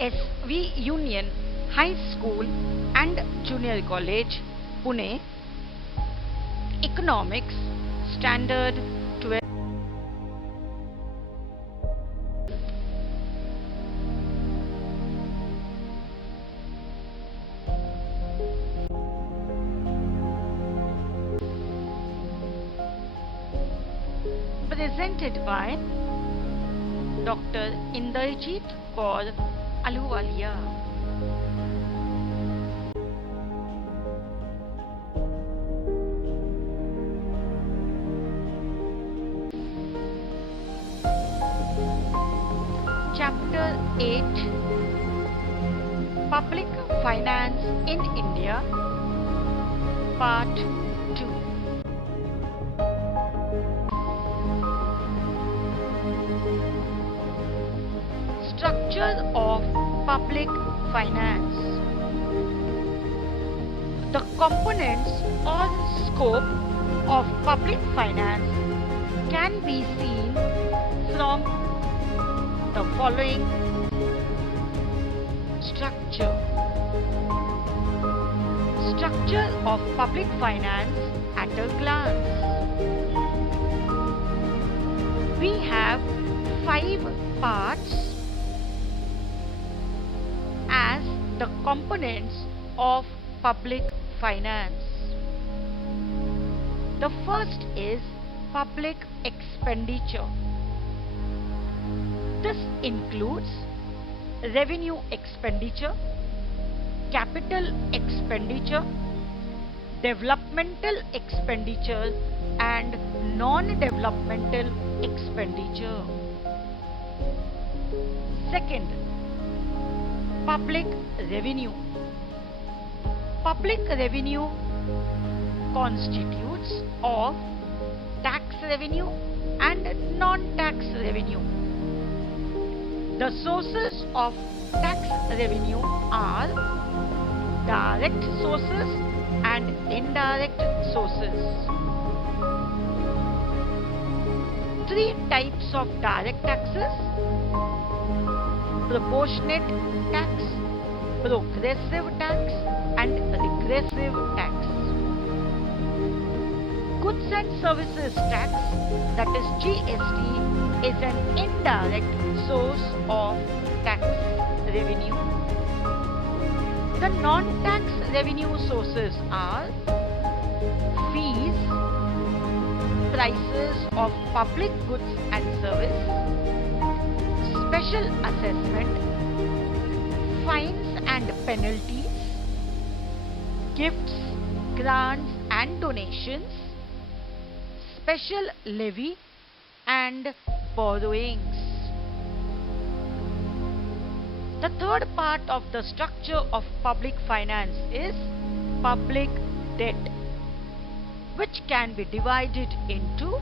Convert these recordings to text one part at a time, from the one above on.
SV Union High School and Junior College, Pune. Economics Standard 12. Presented by Dr. Inderjeet Kaur Ahluwalia. Chapter 8, Public Finance in India, Part 2. Structure of public finance. The components or scope of public finance can be seen from the following structure. Structure of public finance at a glance. We have 5 parts as the components of public finance. The first is public expenditure. This includes revenue expenditure, capital expenditure, developmental expenditure, and non-developmental expenditure. Second, public revenue. Public revenue constitutes of tax revenue and non-tax revenue. The sources of tax revenue are direct sources and indirect sources. 3 types of direct taxes: proportionate tax, progressive tax, and regressive tax. Goods and services tax, that is GST, is an indirect source of tax revenue. The non-tax revenue sources are fees, prices of public goods and service, special assessment, fines and penalties, gifts, grants and donations, special levy, and borrowings. The third part of the structure of public finance is public debt, which can be divided into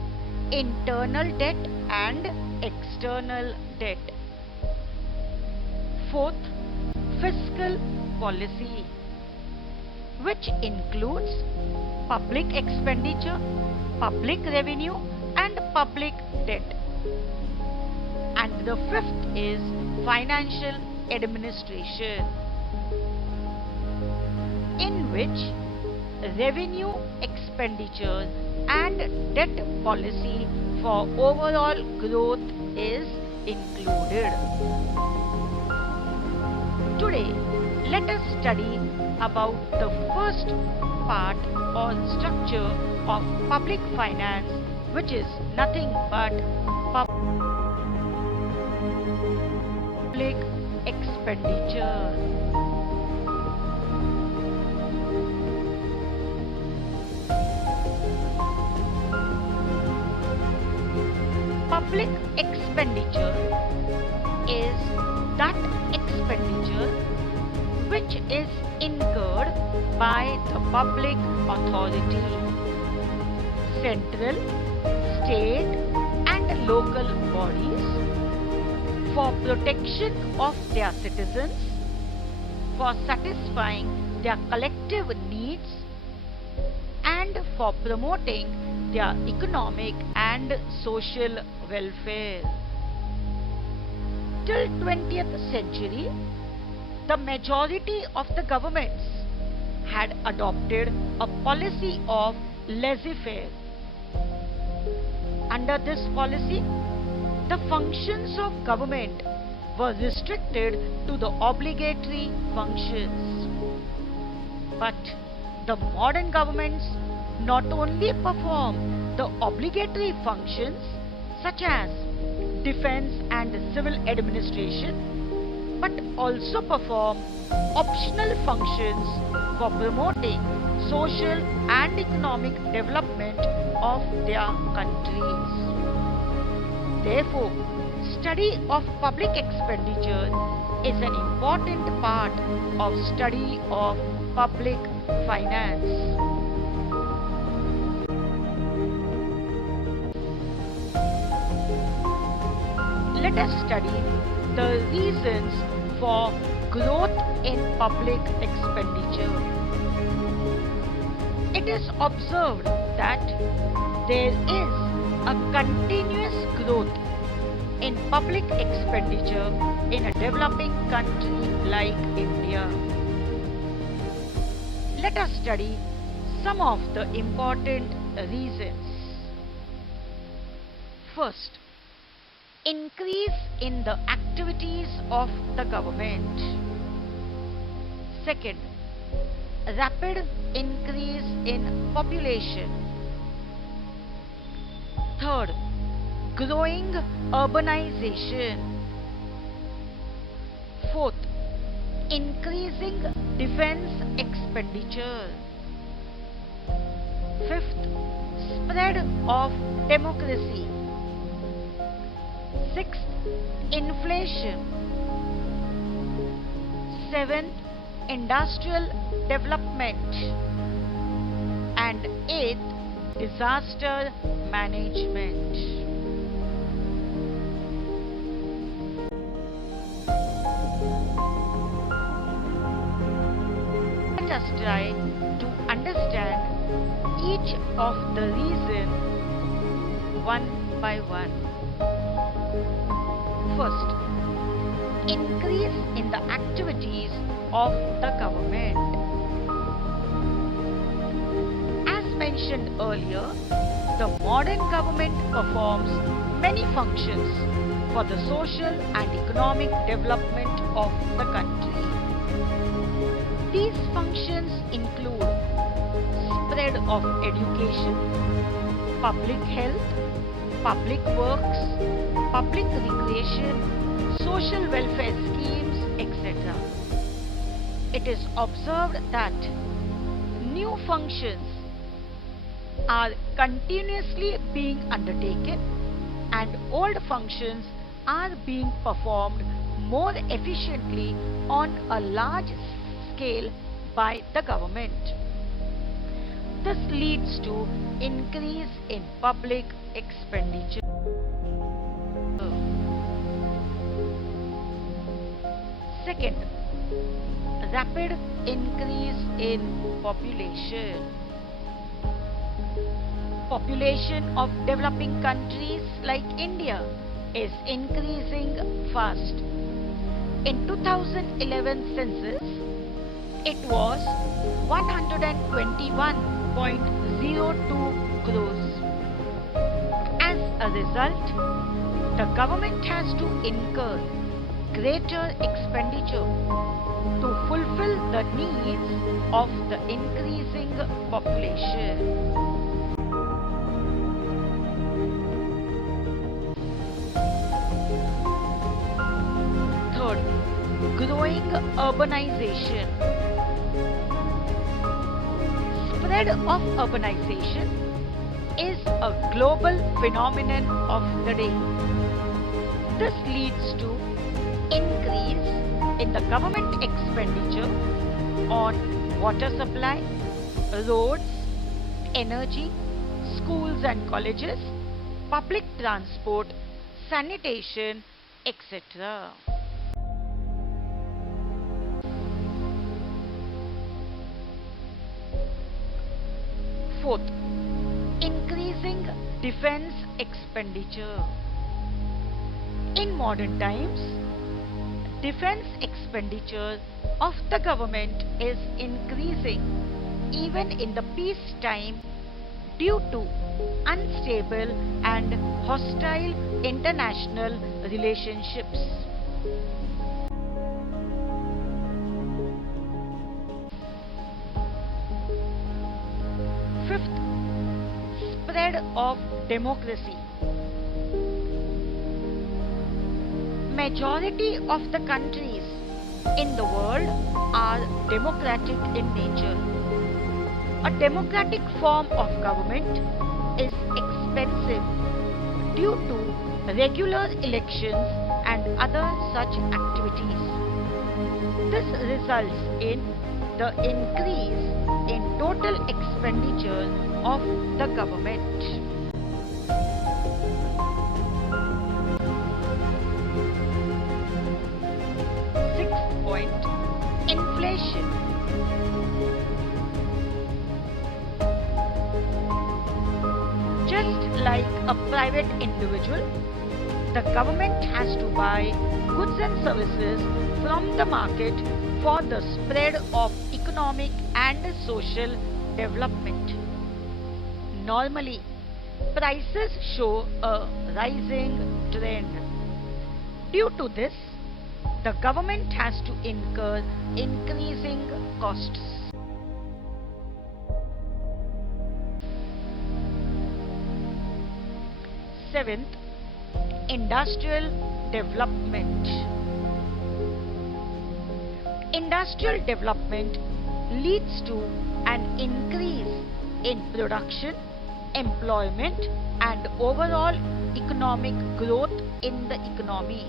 internal debt and external debt. Fourth, fiscal policy, which includes public expenditure, public revenue, and public debt. And the fifth is financial administration, in which revenue, expenditure, and debt policy for overall growth is included. Today, let us study about the first part or structure of public finance, which is nothing but public expenditure. Public expenditure is that expenditure which is incurred by the public authority, central, state, and local bodies for protection of their citizens, for satisfying their collective needs, and for promoting their economic and social welfare. Till 20th century, the majority of the governments had adopted a policy of laissez-faire. Under this policy, the functions of government were restricted to the obligatory functions. But the modern governments not only perform the obligatory functions such as defense and civil administration, but also perform optional functions for promoting social and economic development of their countries. Therefore, study of public expenditure is an important part of study of public finance. Let us study the reasons for growth in public expenditure. It is observed that there is a continuous growth in public expenditure in a developing country like India. Let us study some of the important reasons. First, increase in the activities of the government. Second, rapid increase in population. Third, growing urbanization. Fourth, increasing defense expenditure. Fifth, spread of democracy. Sixth, inflation. Seventh, industrial development. And eighth, disaster management. Let us try to understand each of the reasons one by one. First, increase in the activities of the government. As mentioned earlier, the modern government performs many functions for the social and economic development of the country. These functions include spread of education, public health, public works, public recreation, social welfare schemes, etc. It is observed that new functions are continuously being undertaken and old functions are being performed more efficiently on a large scale by the government. This leads to increase in public expenditure. Second, rapid increase in population. Population of developing countries like India is increasing fast. In 2011 census, it was 121.02 crores. As a result, the government has to incur greater expenditure to fulfill the needs of the increasing population. Third, growing urbanization. Spread of urbanization is a global phenomenon of the day. This leads to increase in the government expenditure on water supply, roads, energy, schools and colleges, public transport, sanitation, etc. Fourth, increasing defense expenditure. In modern times, Defense expenditure of the government is increasing even in the peacetime due to unstable and hostile international relationships. Fifth, spread of democracy. Majority of the countries in the world are democratic in nature. A democratic form of government is expensive due to regular elections and other such activities. This results in the increase in total expenditure of the government. Sixth point, inflation. Just like a private individual, the government has to buy goods and services from the market for the spread of economic and social development. Normally, prices show a rising trend. Due to this, the government has to incur increasing costs. Seventh, industrial development. Industrial development leads to an increase in production, employment, and overall economic growth in the economy.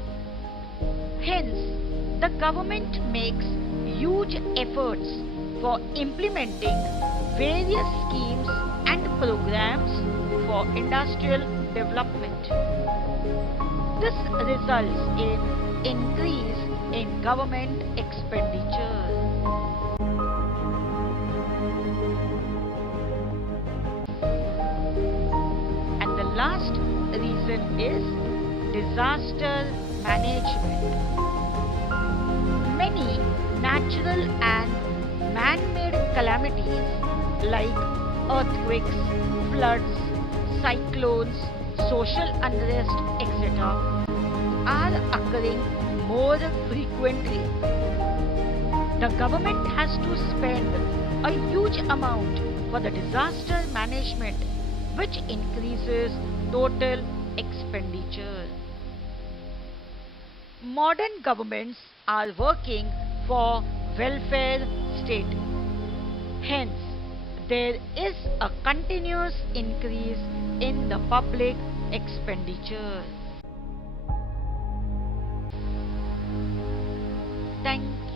Hence, the government makes huge efforts for implementing various schemes and programs for industrial development. This results in increase in government expenditure. And the last reason is disaster management. Many natural and man-made calamities like earthquakes, floods, cyclones, social unrest, etc. are occurring more frequently. The government has to spend a huge amount for the disaster management, which increases total expenditure. Modern governments are working for welfare state. Hence, there is a continuous increase in the public expenditure. Thank you.